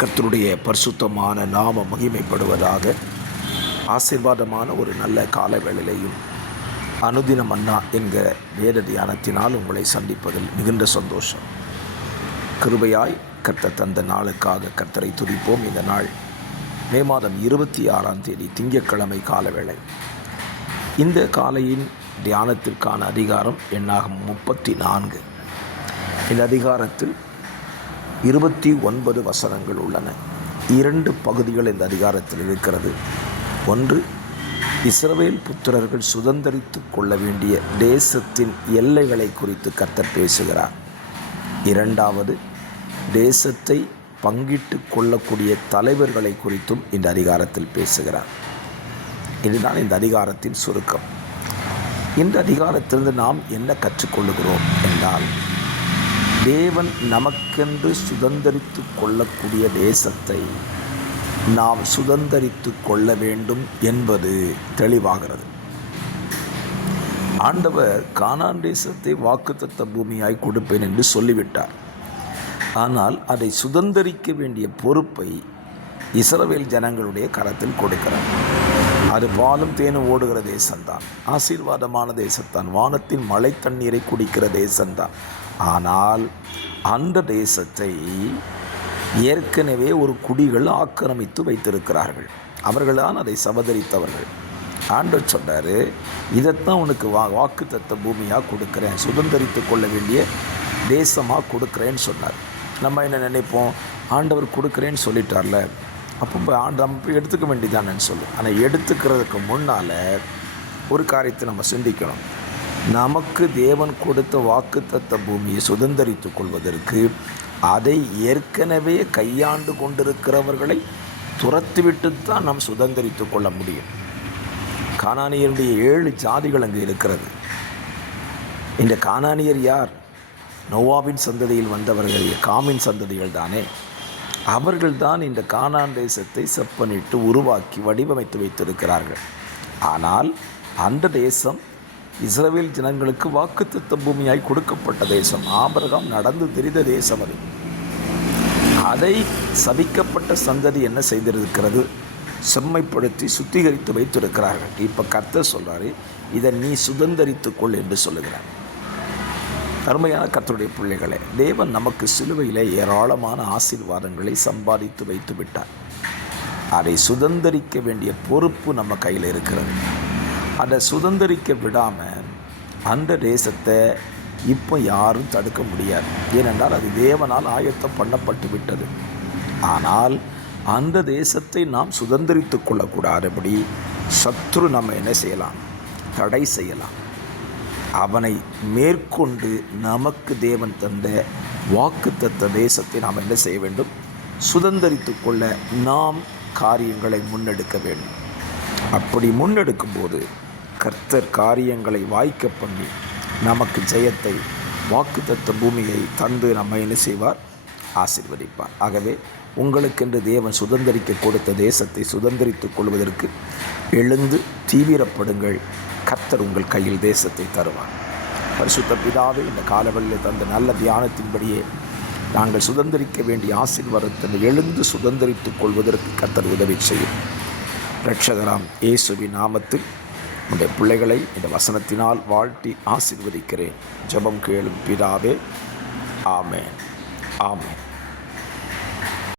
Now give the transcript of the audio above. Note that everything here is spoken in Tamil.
கர்த்தருடைய பரிசுத்தமான நாம மகிமைப்படுவதாக. ஆசீர்வாதமான ஒரு நல்ல கால வேளையிலையும் அனுதின மன்னா என்கிற வேத தியானத்தினால் உங்களை சந்திப்பதில் மிகுந்த சந்தோஷம். கிருபையாய் கர்த்தர் தந்த நாளுக்காக கர்த்தரை துதிப்போம். இந்த நாள் மே மாதம் 26ஆம் தேதி திங்கட்கிழமை காலவேளை. இந்த காலையின் தியானத்திற்கான அதிகாரம் எண்ணாகம் 34. இந்த அதிகாரத்தில் 29 வசனங்கள் உள்ளன. 2 பகுதிகள் இந்த அதிகாரத்தில் இருக்கிறது. ஒன்று, இஸ்ரவேல் புத்திரர்கள் சுதந்தரித்து கொள்ள வேண்டிய தேசத்தின் எல்லைகளை குறித்து கர்த்தர் பேசுகிறார். இரண்டாவது, தேசத்தை பங்கிட்டு கொள்ளக்கூடிய தலைவர்களை குறித்தும் இந்த அதிகாரத்தில் பேசுகிறார். இதுதான் இந்த அதிகாரத்தின் சுருக்கம். இந்த அதிகாரத்திலிருந்து நாம் என்ன கற்றுக்கொள்ளுகிறோம் என்றால், தேவன் நமக்கென்று சுதந்தரித்து கொள்ளக்கூடிய தேசத்தை நாம் சுதந்தரித்து கொள்ள வேண்டும் என்பது தெளிவாகிறது. ஆண்டவர் கானான் தேசத்தை வாக்குத்தத்த பூமியாய் கொடுப்பேன் என்று சொல்லிவிட்டார். ஆனால் அதை சுதந்தரிக்க வேண்டிய பொறுப்பை இஸ்ரவேல் ஜனங்களுடைய கரத்தில் கொடுக்கிறார். அது பாலும் தேனும் ஓடுகிற தேசம்தான், ஆசீர்வாதமான தேசத்தான், வானத்தின் மழை தண்ணீரை குடிக்கிற தேசம்தான். ஆனால் அந்த தேசத்தை ஏற்கனவே ஒரு குடிகள் ஆக்கிரமித்து வைத்திருக்கிறார்கள். அவர்கள்தான் அதை சபதரித்தவர்கள். ஆண்டவர் சொன்னார், இதைத்தான் உனக்கு வாக்குத்தத்த பூமியாக கொடுக்குறேன், சுதந்தரித்து கொள்ள வேண்டிய தேசமாக கொடுக்குறேன்னு சொன்னார். நம்ம என்ன நினைப்போம், ஆண்டவர் கொடுக்குறேன்னு சொல்லிட்டார்ல, அப்போ நம்ம போய் எடுத்துக்க வேண்டியதானேன்னு சொல்லி. ஆனால் எடுத்துக்கிறதுக்கு முன்னால் ஒரு காரியத்தை நம்ம சிந்திக்கணும். நமக்கு தேவன் கொடுத்த வாக்குத்தத்த பூமியை சுதந்தரித்து கொள்வதற்கு அதை ஏற்கனவே கையாண்டு கொண்டிருக்கிறவர்களை துரத்துவிட்டு தான் நாம் சுதந்தரித்து கொள்ள முடியும். கானானியருடைய 7 ஜாதிகள் அங்கு இருக்கிறது. இந்த கானானியர் யார்? நோவாவின் சந்ததியில் வந்தவர்கள், காமின் சந்ததிகள் தானே. அவர்கள்தான் இந்த கானான் தேசத்தை செப்பனிட்டு உருவாக்கி வடிவமைத்து வைத்திருக்கிறார்கள். ஆனால் அந்த தேசம் இஸ்ரவேல் ஜனங்களுக்கு வாக்குத்தத்த பூமியாய் கொடுக்கப்பட்ட தேசம். ஆபிரகாம் நடந்து தெரிந்த தேசம் அது. அதை சபிக்கப்பட்ட சந்ததி என்ன செய்திருக்கிறது? செம்மைப்படுத்தி சுத்திகரித்து வைத்திருக்கிறார்கள். இப்போ கர்த்தர் சொல்கிறாரு, இதை நீ சுதந்தரித்து கொள் என்று சொல்லுகிறார். அருமையான கர்த்தருடைய பிள்ளைகளே, தேவன் நமக்கு சிலுவையில் ஏராளமான ஆசீர்வாதங்களை சம்பாதித்து வைத்து விட்டார். அதை சுதந்தரிக்க வேண்டிய பொறுப்பு நம்ம கையில் இருக்கிறது. அதை சுதந்தரிக்க விடாமல் அந்த தேசத்தை இப்போ யாரும் தடுக்க முடியாது. ஏனென்றால் அது தேவனால் ஆயத்தம் பண்ணப்பட்டு விட்டது. ஆனால் அந்த தேசத்தை நாம் சுதந்தரித்து கொள்ளக்கூடாதபடி சத்ரு நம்ம என்ன செய்யலாம்? தடை செய்யலாம். அவனை மேற்கொண்டு நமக்கு தேவன் தந்த வாக்குத்தத்த தேசத்தை நாம் என்ன செய்ய வேண்டும்? சுதந்தரித்து கொள்ள நாம் காரியங்களை முன்னெடுக்க வேண்டும். அப்படி முன்னெடுக்கும்போது கர்த்தர் காரியங்களை வாய்க்க பண்ணி நமக்கு ஜெயத்தை, வாக்குத்தத்த பூமியை தந்து நம்மை என்ன செய்வார்? ஆசீர்வதிப்பார். ஆகவே உங்களுக்கென்று தேவன் சுதந்தரிக்க கொடுத்த தேசத்தை சுதந்தரித்து கொள்வதற்கு எழுந்து தீவிரப்படுங்கள். கர்த்தர் உங்கள் கையில் தேசத்தை தருவார். பரிசுத்த பிதாவே, இந்த காலவெளியில் தந்த நல்ல தியானத்தின்படியே நாங்கள் சுதந்தரிக்க வேண்டிய ஆசீர்வாதத்தை எழுந்து சுதந்தரித்து கொள்வதற்கு கர்த்தர் உதவி செய்யும். இரட்சகராம் இயேசுவின் நாமத்தில் உடைய பிள்ளைகளை இந்த வசனத்தினால் வாழ்த்தி ஆசீர்வதிக்கிறேன். ஜெபம் கேளும் பிதாவே. ஆமென், ஆமென்.